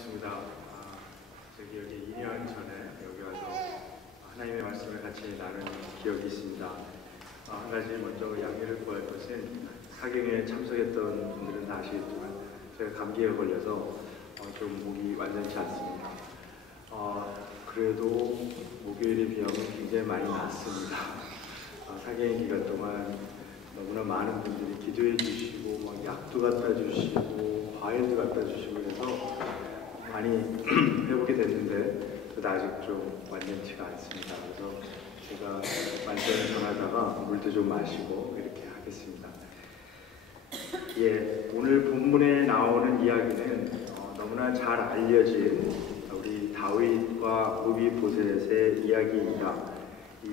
반갑습니다. 여기 2년 전에 여기 와서 하나님의 말씀을 같이 나누는 기억이 있습니다. 한 가지 먼저 양해를 구할 것은 사경에 참석했던 분들은 다 아시겠지만 제가 감기에 걸려서 좀 목이 완전치 않습니다. 그래도 목요일에 비하면 굉장히 많이 낫습니다. 사경의 기간 동안 너무나 많은 분들이 기도해 주시고 막 약도 갖다 주시고 과일도 갖다 주시고 그래서 많이 회복이 됐는데 저도 아직 좀 완전치가 않습니다. 그래서 제가 만전을 전하다가 물도 좀 마시고 이렇게 하겠습니다. 오늘 본문에 나오는 이야기는 너무나 잘 알려진 우리 다윗과 무비보셋의 이야기입니다. 이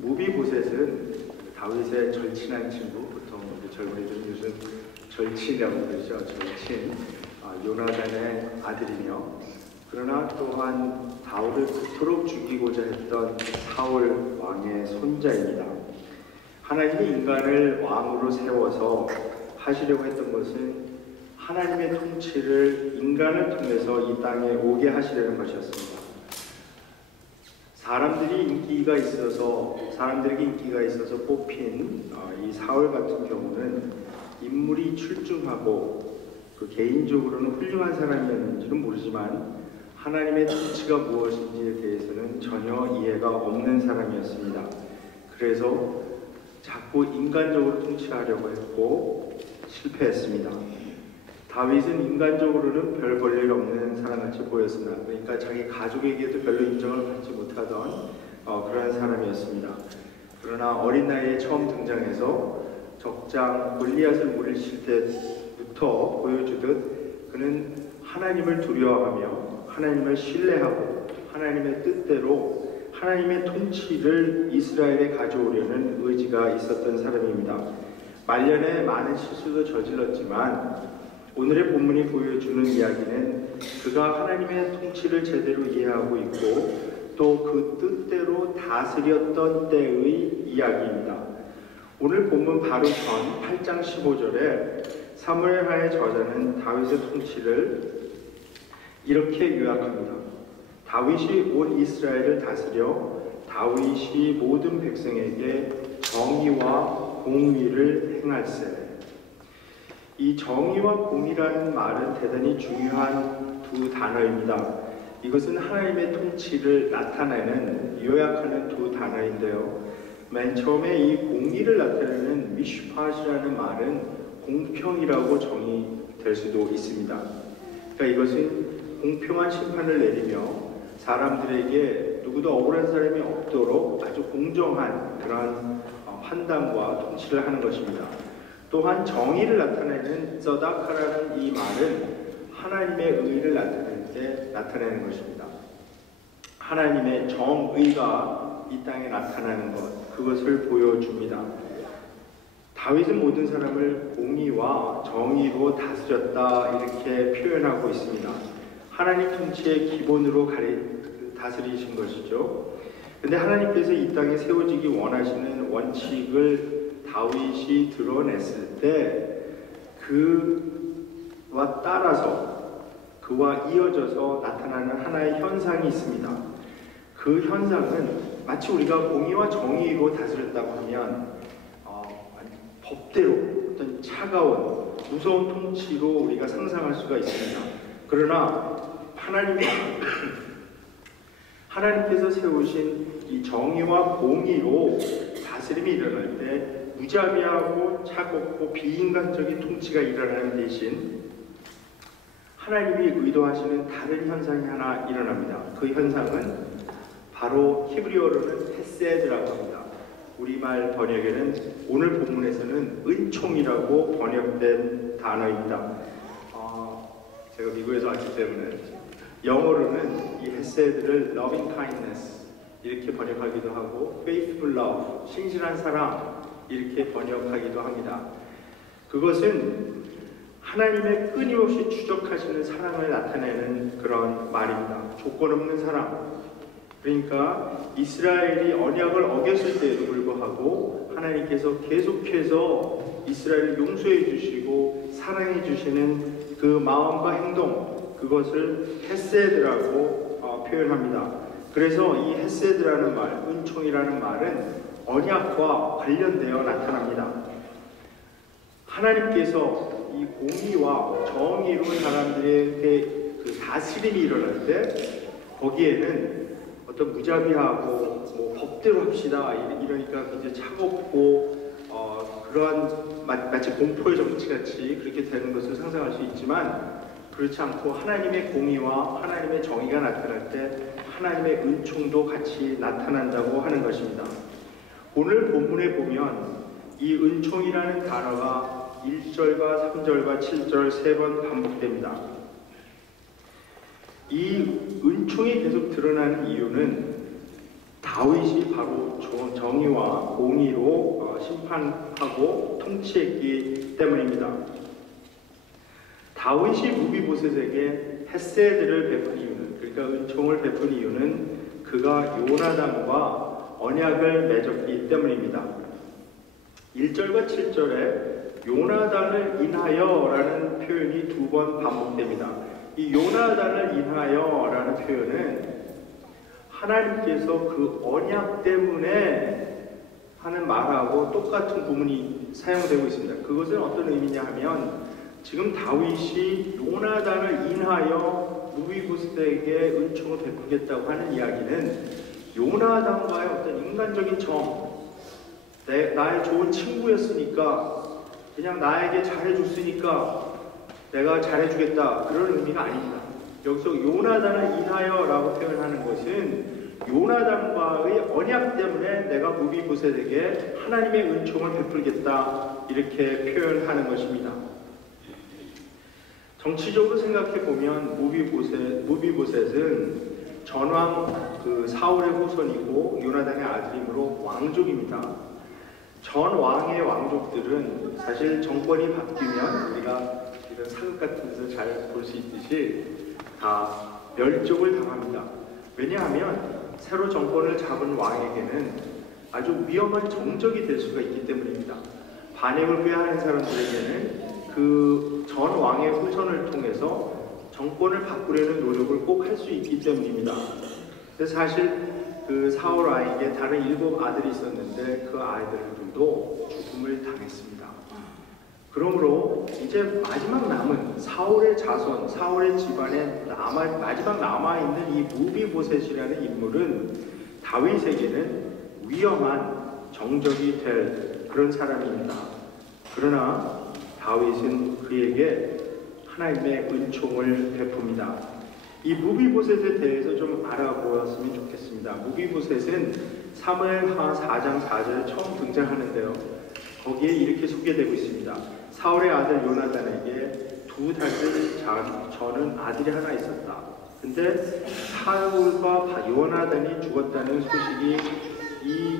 무비보셋은 다윗의 절친한 친구, 보통 우리 젊은이들은 요즘 절친이라고 그러죠. 절친, 요나단의 아들이며, 그러나 또한 다윗을 그토록 죽이고자 했던 사울 왕의 손자입니다. 하나님이 인간을 왕으로 세워서 하시려고 했던 것은 하나님의 통치를 인간을 통해서 이 땅에 오게 하시려는 것이었습니다. 사람들에게 인기가 있어서 뽑힌 이 사울 같은 경우는 인물이 출중하고 개인적으로는 훌륭한 사람이었는지는 모르지만 하나님의 통치가 무엇인지에 대해서는 전혀 이해가 없는 사람이었습니다. 그래서 자꾸 인간적으로 통치하려고 했고 실패했습니다. 다윗은 인간적으로는 별 볼 일 없는 사람같이 보였으나, 그러니까 자기 가족에게도 별로 인정을 받지 못하던 그런 사람이었습니다. 그러나 어린 나이에 처음 등장해서 적장 골리앗을 물리칠 때부터 보여주듯 그는 하나님을 두려워하며 하나님을 신뢰하고 하나님의 뜻대로 하나님의 통치를 이스라엘에 가져오려는 의지가 있었던 사람입니다. 말년에 많은 실수도 저질렀지만 오늘의 본문이 보여주는 이야기는 그가 하나님의 통치를 제대로 이해하고 있고 또 그 뜻대로 다스렸던 때의 이야기입니다. 오늘 본문 바로 전 8장 15절에 사무엘하의 저자는 다윗의 통치를 이렇게 요약합니다. 다윗이 온 이스라엘을 다스려 다윗이 모든 백성에게 정의와 공의를 행할세. 이 정의와 공의라는 말은 대단히 중요한 두 단어입니다. 이것은 하나님의 통치를 나타내는, 요약하는 두 단어인데요. 맨 처음에 이 공의를 나타내는 미슈팟이라는 말은 공평이라고 정의될 수도 있습니다. 그러니까 이것은 공평한 심판을 내리며 사람들에게 누구도 억울한 사람이 없도록 아주 공정한 그런 판단과 통치를 하는 것입니다. 또한 정의를 나타내는 서다카라는 이 말은 하나님의 의를 나타내는 것입니다. 하나님의 정의가 이 땅에 나타나는 것, 그것을 보여줍니다. 다윗은 모든 사람을 공의와 정의로 다스렸다 이렇게 표현하고 있습니다. 하나님 통치의 기본으로 다스리신 것이죠. 근데 하나님께서 이 땅에 세워지기 원하시는 원칙을 다윗이 드러냈을 때 그와 따라서 그와 이어져서 나타나는 하나의 현상이 있습니다. 그 현상은 마치 우리가 공의와 정의로 다스렸다고 하면 법대로 어떤 차가운 무서운 통치로 우리가 상상할 수가 있습니다. 그러나 하나님께서 세우신 이 정의와 공의로 다스림이 일어날 때 무자비하고 차갑고 비인간적인 통치가 일어나는 대신 하나님이 의도하시는 다른 현상이 하나 일어납니다. 그 현상은 바로 히브리어로는 헤세드라고 합니다. 우리말 번역에는 오늘 본문에서는 은총이라고 번역된 단어입니다. 제가 미국에서 왔기 때문에 영어로는 이 헤세드를 loving kindness 이렇게 번역하기도 하고 faithful love, 신실한 사랑 이렇게 번역하기도 합니다. 그것은 하나님의 끊임없이 추적하시는 사랑을 나타내는 그런 말입니다. 조건 없는 사랑. 그러니까 이스라엘이 언약을 어겼을 때에도 불구하고 하나님께서 계속해서 이스라엘을 용서해 주시고 사랑해 주시는 그 마음과 행동, 그 그것을 헤세드라고 표현합니다. 그래서 이 헤세드라는 말, 은총이라는 말은 언약과 관련되어 나타납니다. 하나님께서 이 공의와 정의로 사람들에게 그 다스림이 일어날 때 거기에는 어떤 무자비하고 뭐 법대로 합시다 이러니까 이제 차갑고 그러한 마치 공포의 정치같이 그렇게 되는 것을 상상할 수 있지만 그렇지 않고 하나님의 공의와 하나님의 정의가 나타날 때 하나님의 은총도 같이 나타난다고 하는 것입니다. 오늘 본문에 보면 이 은총이라는 단어가 1절과 3절과 7절 3번 반복됩니다. 이 은총이 계속 드러나는 이유는 다윗이 바로 정의와 공의로 심판하고 통치했기 때문입니다. 다윗이 무비보셋에게 헤세드를 베푼 이유는, 그러니까 은총을 베푼 이유는 그가 요나단과 언약을 맺었기 때문입니다. 1절과 7절에 요나단을 인하여 라는 표현이 2번 반복됩니다. 이 요나단을 인하여 라는 표현은 하나님께서 그 언약 때문에 하는 말하고 똑같은 구문이 사용되고 있습니다. 그것은 어떤 의미냐 하면 지금 다윗이 요나단을 인하여 무비보셋에게 은총을 베푸겠다고 하는 이야기는 요나단과의 어떤 인간적인 나의 좋은 친구였으니까 그냥 나에게 잘해줬으니까 내가 잘해주겠다 그런 의미가 아닙니다. 여기서 요나단을 인하여 라고 표현하는 것은 요나단과의 언약 때문에 내가 무비보셋에게 하나님의 은총을 베풀겠다 이렇게 표현하는 것입니다. 정치적으로 생각해 보면 무비보셋은 전왕 사울의 후손이고 요나단의 아들이므로 왕족입니다. 전 왕의 왕족들은 사실 정권이 바뀌면 우리가 이런 사극 같은 데서 잘 볼 수 있듯이 다 멸족을 당합니다. 왜냐하면 새로 정권을 잡은 왕에게는 아주 위험한 정적이 될 수가 있기 때문입니다. 반역을 꾀하는 사람들에게는 그 전 왕의 후손을 통해서 정권을 바꾸려는 노력을 꼭 할 수 있기 때문입니다. 그래서 사실 그 사울 아이에게 다른 7 아들이 있었는데 그 아이들도 죽음을 당했습니다. 그러므로 이제 마지막 남은 사울의 자손, 사울의 집안에 마지막 남아있는 이 무비보셋이라는 인물은 다윗에게는 위험한 정적이 될 그런 사람입니다. 그러나 다윗은 그에게 하나님의 은총을 베풉니다. 이 무비보셋에 대해서 좀 알아보았으면 좋겠습니다. 무비보셋은 사무엘하 4장 4절에 처음 등장하는데요. 거기에 이렇게 소개되고 있습니다. 사울의 아들 요나단에게 2달 저는 아들이 하나 있었다. 근데 사울과 요나단이 죽었다는 소식이 이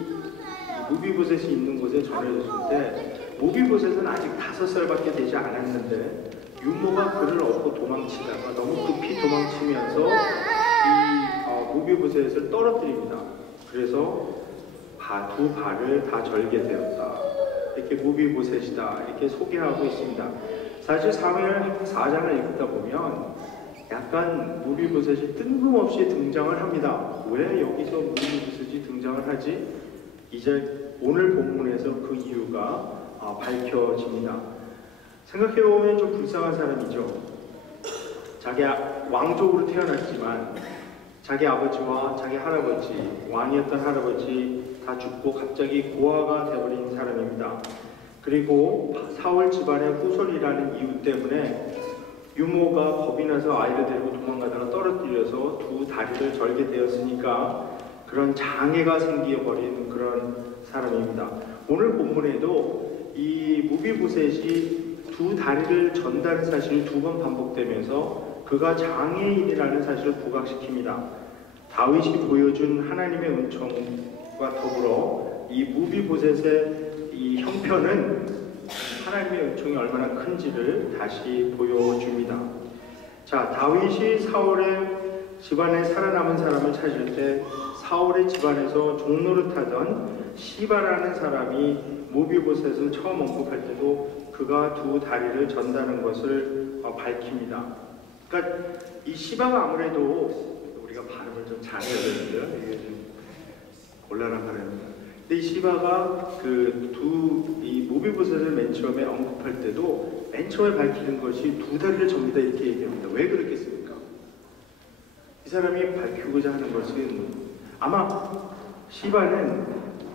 무비보셋이 있는 곳에 전해졌을 때 무비보셋은 아직 5살밖에 되지 않았는데 유모가 그를 업고 도망치다가 너무 급히 도망치면서 이 무비보셋을 떨어뜨립니다. 그래서 2 발을 다 절게 되었다. 이렇게 무비보셋이다 이렇게 소개하고 있습니다. 사실 사무엘 4장을 읽다 보면 약간 무비보셋이 뜬금없이 등장을 합니다. 왜 여기서 무비보셋이 등장을 하지? 이제 오늘 본문에서 그 이유가 밝혀집니다. 생각해보면 좀 불쌍한 사람이죠. 자기 왕족으로 태어났지만 자기 아버지와 자기 할아버지, 왕이었던 할아버지 다 죽고 갑자기 고아가 되어버린 사람입니다. 그리고 사울 집안의 후손이라는 이유 때문에 유모가 겁이 나서 아이를 데리고 도망가다가 떨어뜨려서 2 다리를 절게 되었으니까 그런 장애가 생겨버린 그런 사람입니다. 오늘 본문에도 이 무비보셋이 2 다리를 전다는 사실이 2번 반복되면서 그가 장애인이라는 사실을 부각시킵니다. 다윗이 보여준 하나님의 은총과 더불어 이 무비보셋의 이 형편은 하나님의 은총이 얼마나 큰지를 다시 보여줍니다. 자, 다윗이 사울의 집안에 살아남은 사람을 찾을 때 사울의 집안에서 종노릇하던 시바라는 사람이 무비보셋을 처음 언급할 때도 그가 2 다리를 전다는 것을 밝힙니다. 그러니까 이 시바가 아무래도 우리가 발음을 좀 잘해야 되는데요. 이게 좀 곤란한 발음입니다. 근데 이 시바가 이 모비보셋을 맨 처음에 언급할 때도 맨 처음에 밝히는 것이 두 다리를 접니다 이렇게 얘기합니다. 왜 그렇겠습니까? 이 사람이 밝히고자 하는 것은 아마 시바는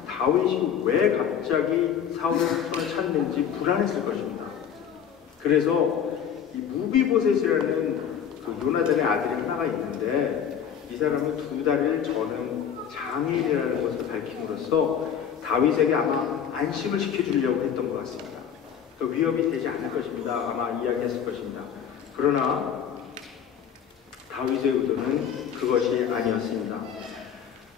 다윗이 왜 갑자기 사울의 손을 찾는지 불안했을 것입니다. 그래서 이 무비보셋이라는 요나단의 아들이 하나가 있는데 이 사람은 두 다리를 저는 장애인이라는 것을 밝힘으로써 다윗에게 아마 안심을 시켜주려고 했던 것 같습니다. 위협이 되지 않을 것입니다. 아마 이야기했을 것입니다. 그러나 다윗의 의도는 그것이 아니었습니다.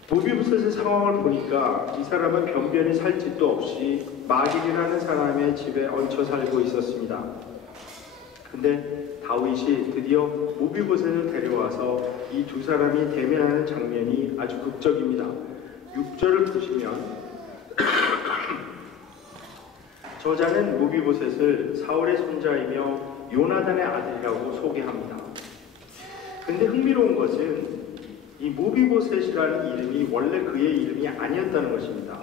모비보셋의 상황을 보니까 이 사람은 변변히 살 짓도 없이 마길이라는 사람의 집에 얹혀 살고 있었습니다. 근데 다윗이 드디어 모비보셋을 데려와서 이 두 사람이 대면하는 장면이 아주 극적입니다. 6절을 보시면 저자는 모비보셋을 사울의 손자이며 요나단의 아들이라고 소개합니다. 근데 흥미로운 것은 이 모비보셋이라는 이름이 원래 그의 이름이 아니었다는 것입니다.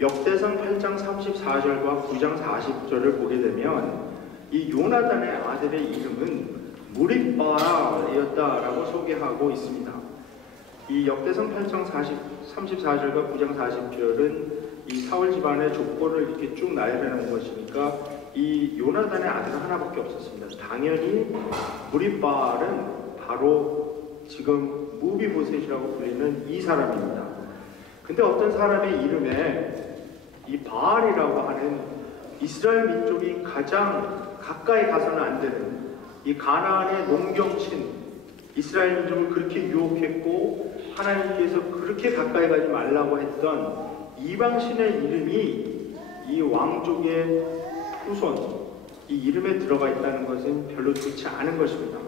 역대상 8장 34절과 9장 40절을 보게 되면 이 요나단의 아들의 이름은 무립바알이었다라고 소개하고 있습니다. 이 역대상 8장 34절과 9장 40절은 이 사울 집안의 족보를 이렇게 쭉 나열해놓은 것이니까 이 요나단의 아들은 하나밖에 없었습니다. 당연히 무립바알은 바로 지금 무비보셋이라고 불리는 이 사람입니다. 근데 어떤 사람의 이름에 이 바알이라고 하는 이스라엘 민족이 가장 가까이 가서는 안 되는 이 가나안의 농경신 이스라엘 민족을 그렇게 유혹했고 하나님께서 그렇게 가까이 가지 말라고 했던 이방신의 이름이 이 왕족의 후손 이 이름에 들어가 있다는 것은 별로 좋지 않은 것입니다.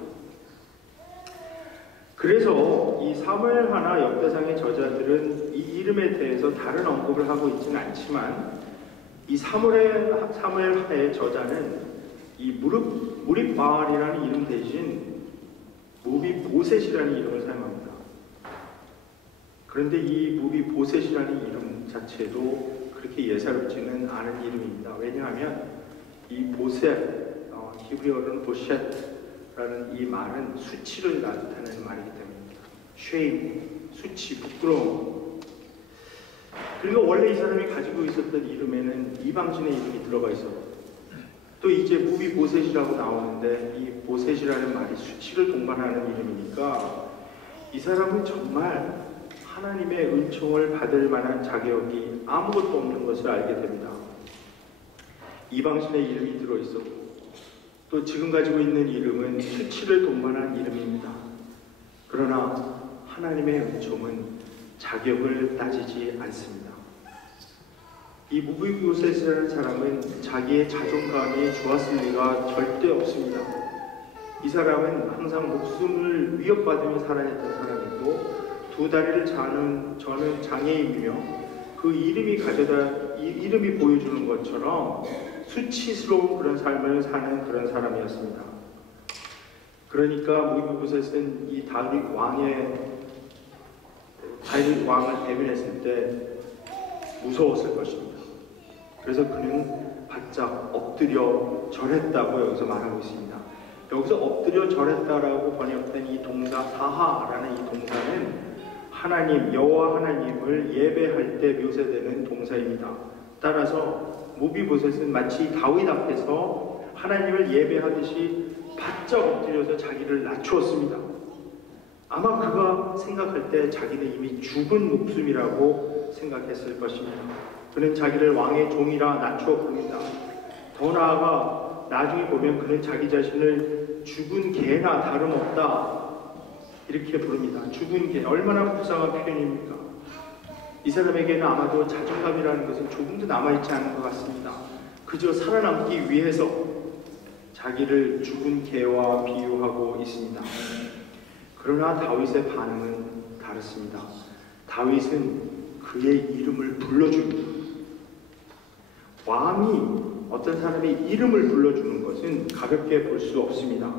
그래서 이 사무엘 하나 역대상의 저자들은 이 이름에 대해서 다른 언급을 하고 있지는 않지만 이 사무엘 하나의 저자는 이 무립바알이라는 이름 대신 무비보셋이라는 이름을 사용합니다. 그런데 이 무비보셋이라는 이름 자체도 그렇게 예사롭지는 않은 이름입니다. 왜냐하면 이 보셋, 히브리어로는 보셋라는 이 말은 수치를 나타내는 말이기 때문입니다. shame, 수치, 부끄러움. 그리고 원래 이 사람이 가지고 있었던 이름에는 이방신의 이름이 들어가 있었고 또 이제 무비보셋이라고 나오는데 이 보셋이라는 말이 수치를 동반하는 이름이니까 이 사람은 정말 하나님의 은총을 받을 만한 자격이 아무것도 없는 것을 알게 됩니다. 이방신의 이름이 들어있었고 또 지금 가지고 있는 이름은 수치를 동반한 이름입니다. 그러나 하나님의 은총은 자격을 따지지 않습니다. 이 무비보셋이라는 사람은 자기의 자존감이 좋았을 리가 절대 없습니다. 이 사람은 항상 목숨을 위협받으며 살아냈던 사람이고 두 다리를 저는 장애인이며 그 이름이 보여주는 것처럼 수치스러운 그런 삶을 사는 그런 사람이었습니다. 그러니까 무비보셋은 이 다윗 왕을 대면했을 때 무서웠을 것입니다. 그래서 그는 바짝 엎드려 절했다고 여기서 말하고 있습니다. 여기서 엎드려 절했다라고 번역된 이 동사 사하라는 이 동사는 하나님, 여호와 하나님을 예배할 때 묘사되는 동사입니다. 따라서 무비보셋은 마치 다윗 앞에서 하나님을 예배하듯이 바짝 엎드려서 자기를 낮추었습니다. 아마 그가 생각할 때 자기는 이미 죽은 목숨이라고 생각했을 것입니다. 그는 자기를 왕의 종이라 낮추어 부릅니다. 더 나아가 나중에 보면 그는 자기 자신을 죽은 개나 다름없다 이렇게 부릅니다. 죽은 개, 얼마나 불쌍한 표현입니까? 이 사람에게는 아마도 자존감이라는 것은 조금도 남아있지 않은 것 같습니다. 그저 살아남기 위해서 자기를 죽은 개와 비유하고 있습니다. 그러나 다윗의 반응은 다릅니다. 다윗은 그의 이름을 불러줍니다. 왕이 어떤 사람의 이름을 불러주는 것은 가볍게 볼 수 없습니다.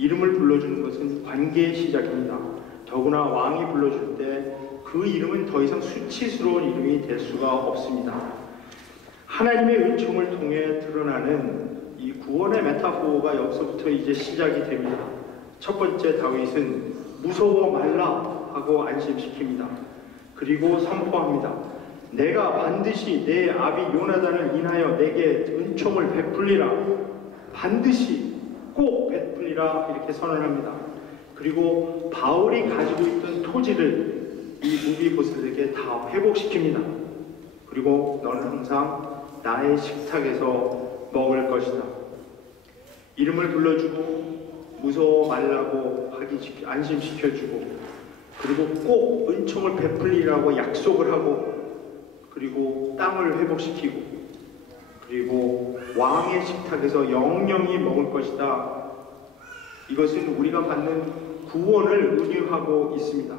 이름을 불러주는 것은 관계의 시작입니다. 더구나 왕이 불러줄 때 그 이름은 더 이상 수치스러운 이름이 될 수가 없습니다. 하나님의 은총을 통해 드러나는 이 구원의 메타포가 여기서부터 이제 시작이 됩니다. 첫 번째, 다윗은 무서워 말라 하고 안심시킵니다. 그리고 선포합니다. 내가 반드시 내 아비 요나단을 인하여 내게 은총을 베풀리라. 반드시 꼭 베풀리라 이렇게 선언합니다. 그리고 바울이 가지고 있던 토지를 이 무비보셋에게 다 회복시킵니다. 그리고 너는 항상 나의 식탁에서 먹을 것이다. 이름을 불러주고 무서워 말라고 안심시켜주고, 그리고 꼭 은총을 베풀리라고 약속을 하고, 그리고 땅을 회복시키고, 그리고 왕의 식탁에서 영영이 먹을 것이다. 이것은 우리가 받는 구원을 의미하고 있습니다.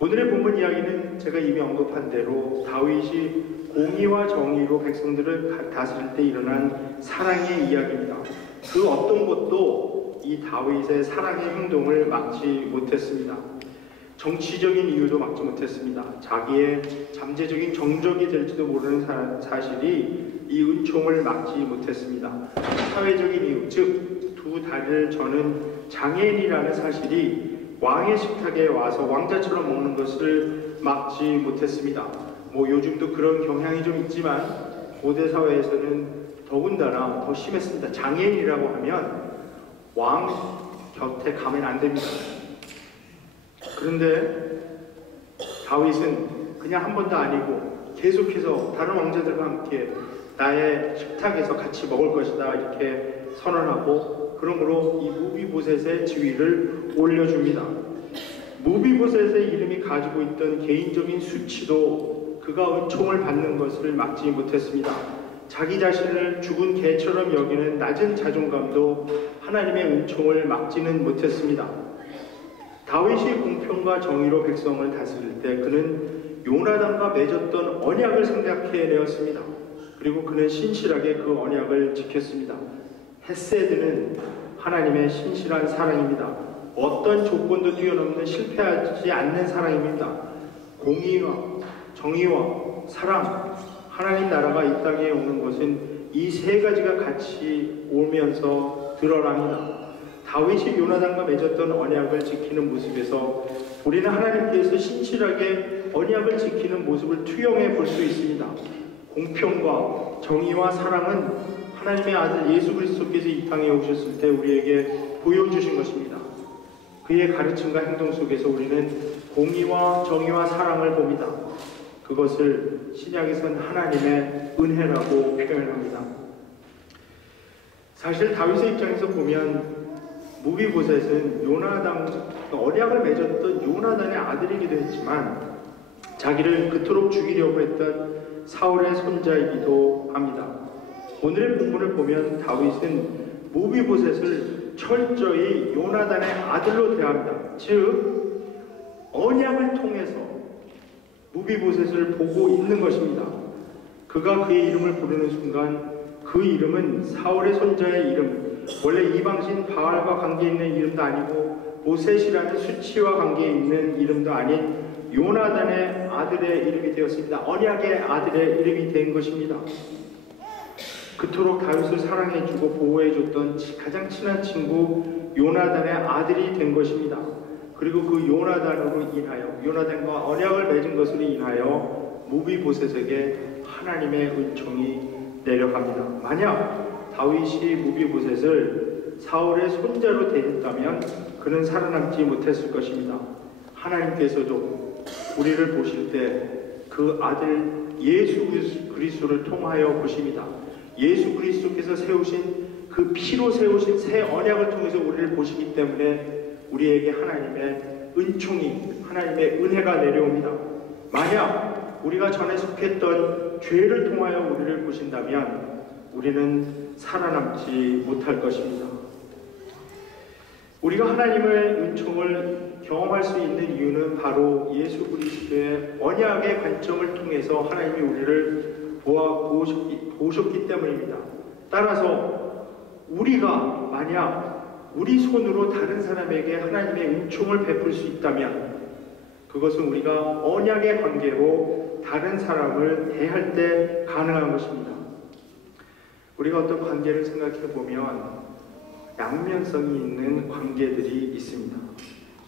오늘의 본문 이야기는 제가 이미 언급한 대로 다윗이 공의와 정의로 백성들을 다스릴 때 일어난 사랑의 이야기입니다. 그 어떤 것도 이 다윗의 사랑의 행동을 막지 못했습니다. 정치적인 이유도 막지 못했습니다. 자기의 잠재적인 정적이 될지도 모르는 사실이 이 은총을 막지 못했습니다. 사회적인 이유, 즉 두 다리를 저는 장애인이라는 사실이 왕의 식탁에 와서 왕자처럼 먹는 것을 막지 못했습니다. 요즘도 그런 경향이 좀 있지만 고대 사회에서는 더군다나 더 심했습니다. 장애인이라고 하면 왕 곁에 가면 안 됩니다. 그런데 다윗은 그냥 한 번도 아니고 계속해서 다른 왕자들과 함께 나의 식탁에서 같이 먹을 것이다 이렇게 선언하고, 그러므로 이 무비보셋의 지위를 올려줍니다. 무비보셋의 이름이 가지고 있던 개인적인 수치도 그가 은총을 받는 것을 막지 못했습니다. 자기 자신을 죽은 개처럼 여기는 낮은 자존감도 하나님의 은총을 막지는 못했습니다. 다윗이 공평과 정의로 백성을 다스릴 때 그는 요나단과 맺었던 언약을 생각해내었습니다. 그리고 그는 신실하게 그 언약을 지켰습니다. 헤세드는 하나님의 신실한 사랑입니다. 어떤 조건도 뛰어넘는 실패하지 않는 사랑입니다. 공의와 정의와 사랑, 하나님 나라가 이 땅에 오는 것은 이 세 가지가 같이 오면서 드러납니다. 다윗이 요나단과 맺었던 언약을 지키는 모습에서 우리는 하나님께서 신실하게 언약을 지키는 모습을 투영해 볼 수 있습니다. 공평과 정의와 사랑은 하나님의 아들 예수 그리스도께서 이 땅에 오셨을 때 우리에게 보여주신 것입니다. 그의 가르침과 행동 속에서 우리는 공의와 정의와 사랑을 봅니다. 그것을 신약에서는 하나님의 은혜라고 표현합니다. 사실 다윗의 입장에서 보면 무비보셋은 언약을 맺었던 요나단의 아들이기도 했지만 자기를 그토록 죽이려고 했던 사울의 손자이기도 합니다. 오늘의 본문을 보면 다윗은 무비보셋을 철저히 요나단의 아들로 대합니다. 즉 언약을 통해서 무비보셋을 보고 있는 것입니다. 그가 그의 이름을 부르는 순간 그 이름은 사울의 손자의 이름, 원래 이방신 바알과 관계있는 이름도 아니고 모셋이라는 수치와 관계있는 이름도 아닌 요나단의 아들의 이름이 되었습니다. 언약의 아들의 이름이 된 것입니다. 그토록 다윗을 사랑해주고 보호해줬던 가장 친한 친구 요나단의 아들이 된 것입니다. 그리고 그 요나단으로 인하여, 요나단과 언약을 맺은 것으로 인하여 무비보셋에게 하나님의 은총이 내려갑니다. 만약 다윗이 무비보셋을 사울의 손자로 대했다면 그는 살아남지 못했을 것입니다. 하나님께서도 우리를 보실 때 그 아들 예수 그리스도를 통하여 보십니다. 예수 그리스도께서 세우신 그 피로 세우신 새 언약을 통해서 우리를 보시기 때문에 우리에게 하나님의 은총이, 하나님의 은혜가 내려옵니다. 만약 우리가 전에 속했던 죄를 통하여 우리를 보신다면 우리는 살아남지 못할 것입니다. 우리가 하나님의 은총을 경험할 수 있는 이유는 바로 예수 그리스도의 언약의 관점을 통해서 하나님이 우리를 보셨기 때문입니다. 따라서 우리가 만약 우리 손으로 다른 사람에게 하나님의 은총을 베풀 수 있다면 그것은 우리가 언약의 관계로 다른 사람을 대할 때 가능한 것입니다. 우리가 어떤 관계를 생각해 보면 양면성이 있는 관계들이 있습니다.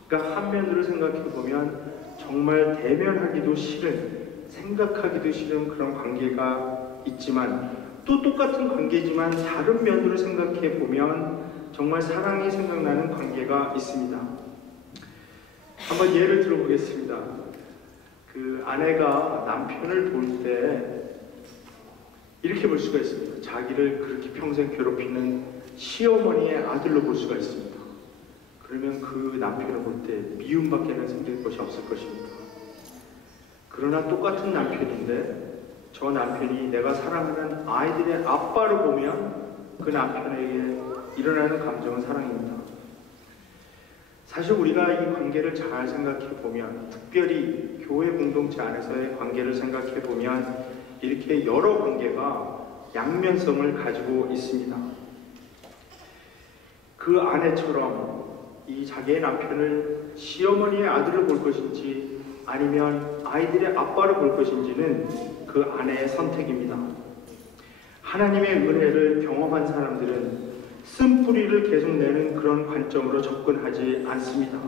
그러니까 한면으로 생각해 보면 정말 대면하기도 싫은, 생각하기도 싫은 그런 관계가 있지만 또 똑같은 관계지만 다른 면으로 생각해 보면 정말 사랑이 생각나는 관계가 있습니다. 한번 예를 들어보겠습니다. 그 아내가 남편을 볼 때 이렇게 볼 수가 있습니다. 자기를 그렇게 평생 괴롭히는 시어머니의 아들로 볼 수가 있습니다. 그러면 그 남편을 볼 때 미움밖에는 생길 것이 없을 것입니다. 그러나 똑같은 남편인데 저 남편이 내가 사랑하는 아이들의 아빠로 보면 그 남편에게 일어나는 감정은 사랑입니다. 사실 우리가 이 관계를 잘 생각해 보면, 특별히 교회 공동체 안에서의 관계를 생각해 보면 이렇게 여러 관계가 양면성을 가지고 있습니다. 그 아내처럼 이 자기의 남편을 시어머니의 아들로 볼 것인지 아니면 아이들의 아빠로 볼 것인지는 그 아내의 선택입니다. 하나님의 은혜를 경험한 사람들은 쓴뿌리를 계속 내는 그런 관점으로 접근하지 않습니다.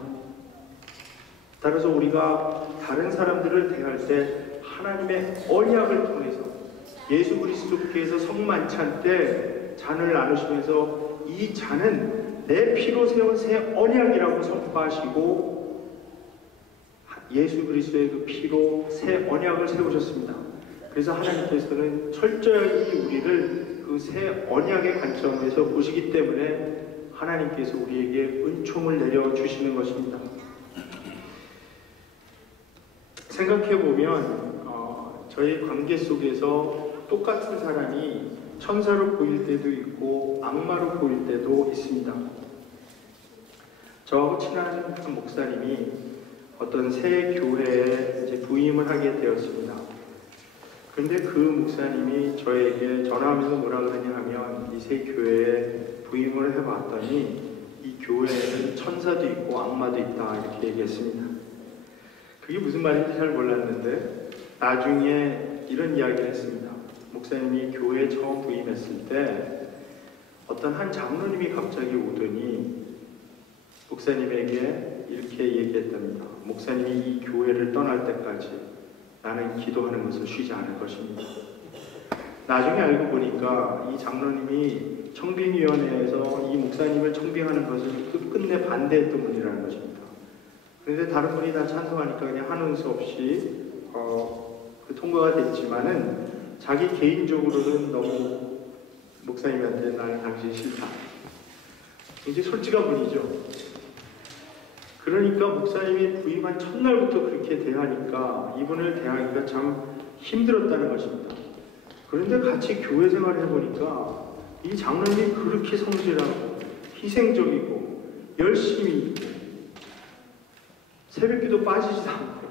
따라서 우리가 다른 사람들을 대할 때 하나님의 언약을 통해서 예수 그리스도께서 성만찬 때 잔을 나누시면서 이 잔은 내 피로 세운 새 언약이라고 선포하시고 예수 그리스도의 그 피로 새 언약을 세우셨습니다. 그래서 하나님께서는 철저히 우리를 그 새 언약의 관점에서 보시기 때문에 하나님께서 우리에게 은총을 내려주시는 것입니다. 생각해보면 저희 관계 속에서 똑같은 사람이 천사로 보일 때도 있고 악마로 보일 때도 있습니다. 저하고 친한 한 목사님이 어떤 새 교회에 이제 부임을 하게 되었습니다. 그런데 그 목사님이 저에게 전화하면서 뭐라 그러냐 하면 이 새 교회에 부임을 해봤더니 이 교회에는 천사도 있고 악마도 있다 이렇게 얘기했습니다. 그게 무슨 말인지 잘 몰랐는데 나중에 이런 이야기를 했습니다. 목사님이 교회에 처음 부임했을 때 어떤 한 장로님이 갑자기 오더니 목사님에게 이렇게 얘기했답니다. 목사님이 이 교회를 떠날 때까지 나는 기도하는 것을 쉬지 않을 것입니다. 나중에 알고 보니까 이 장로님이 청빙위원회에서 이 목사님을 청빙하는 것을 끝끝내 반대했던 분이라는 것입니다. 그런데 다른 분이 다 찬성하니까 그냥 하는 수 없이 통과가 됐지만은 자기 개인적으로는 너무 목사님한테 나는 당신이 싫다. 이제 솔직한 분이죠. 그러니까 목사님이 부임한 첫날부터 그렇게 대하니까 이분을 대하기가 참 힘들었다는 것입니다. 그런데 같이 교회 생활을 해보니까 이 장로님이 그렇게 성실하고 희생적이고 열심히 있고 새벽기도 빠지지도 않고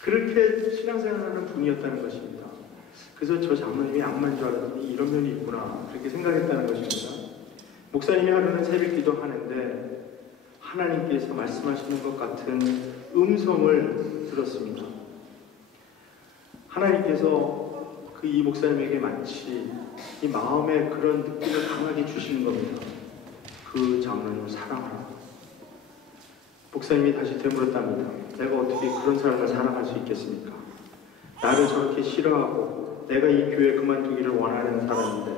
그렇게 신앙생활하는 분이었다는 것입니다. 그래서 저 장로님이 악마인 줄 알았더니 이런 면이 있구나 그렇게 생각했다는 것입니다. 목사님이 하루는 새벽기도 하는데 하나님께서 말씀하시는 것 같은 음성을 들었습니다. 하나님께서 그 이 목사님에게 마치 이 마음에 그런 느낌을 강하게 주시는 겁니다. 그 장로님을 사랑하라. 목사님이 다시 되물었답니다. 내가 어떻게 그런 사람을 사랑할 수 있겠습니까? 나를 저렇게 싫어하고 내가 이 교회 그만두기를 원하는 사람인데.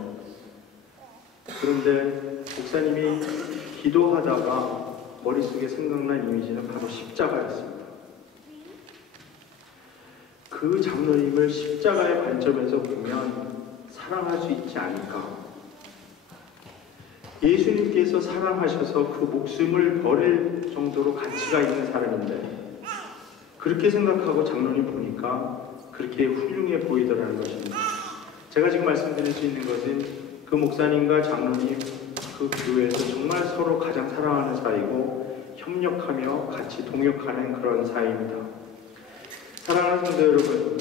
그런데 목사님이 기도하다가 머릿속에 생각난 이미지는 바로 십자가였습니다. 그 장로님을 십자가의 관점에서 보면 사랑할 수 있지 않을까. 예수님께서 사랑하셔서 그 목숨을 버릴 정도로 가치가 있는 사람인데 그렇게 생각하고 장로님 보니까 그렇게 훌륭해 보이더라는 것입니다. 제가 지금 말씀드릴 수 있는 것은 그 목사님과 장로님 그 교회에서 정말 서로 가장 사랑하는 사이고 협력하며 같이 동역하는 그런 사이입니다. 사랑하는 성도 여러분,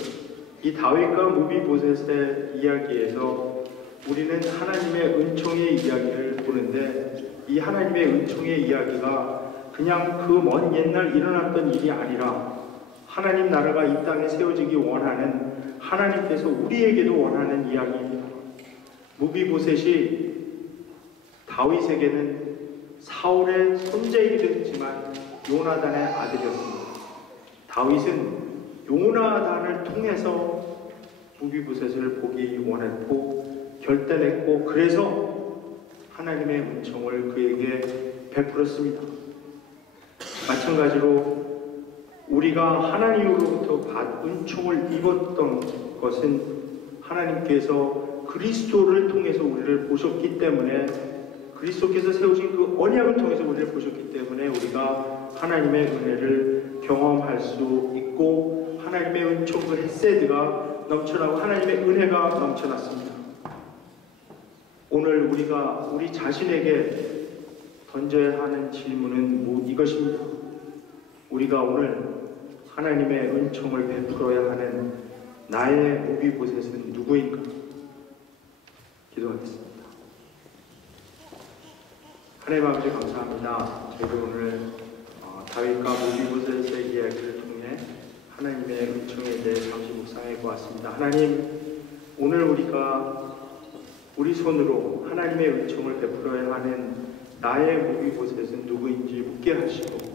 이 다윗과 무비보셋의 이야기에서 우리는 하나님의 은총의 이야기를 보는데 이 하나님의 은총의 이야기가 그냥 그 먼 옛날 일어났던 일이 아니라 하나님 나라가 이 땅에 세워지기 원하는, 하나님께서 우리에게도 원하는 이야기입니다. 무비보셋이 다윗에게는 사울의 손재이기도 했지만 요나단의 아들이었습니다. 다윗은 요나단을 통해서 무비보셋을 보기 원했고 결단했고, 그래서 하나님의 은총을 그에게 베풀었습니다. 마찬가지로 우리가 하나님으로부터 은총을 입었던 것은 하나님께서 그리스도를 통해서 우리를 보셨기 때문에, 그리스도께서 세우신 그 언약을 통해서 우리를 보셨기 때문에 우리가 하나님의 은혜를 경험할 수 있고, 하나님의 은총, 그 헷세드가 넘쳐나고 하나님의 은혜가 넘쳐났습니다. 오늘 우리가 우리 자신에게 던져야 하는 질문은 이것입니다. 우리가 오늘 하나님의 은총을 베풀어야 하는 나의 무비보셋은 누구인가? 기도하겠습니다. 하나님 아버지 감사합니다. 저희도 오늘 다윗과 무비보셋의 이야기를 통해 하나님의 은총에 대해 잠시 묵상해 보았습니다. 하나님, 오늘 우리가 우리 손으로 하나님의 은총을 베풀어야 하는 나의 무비보셋은 누구인지 묻게 하시고,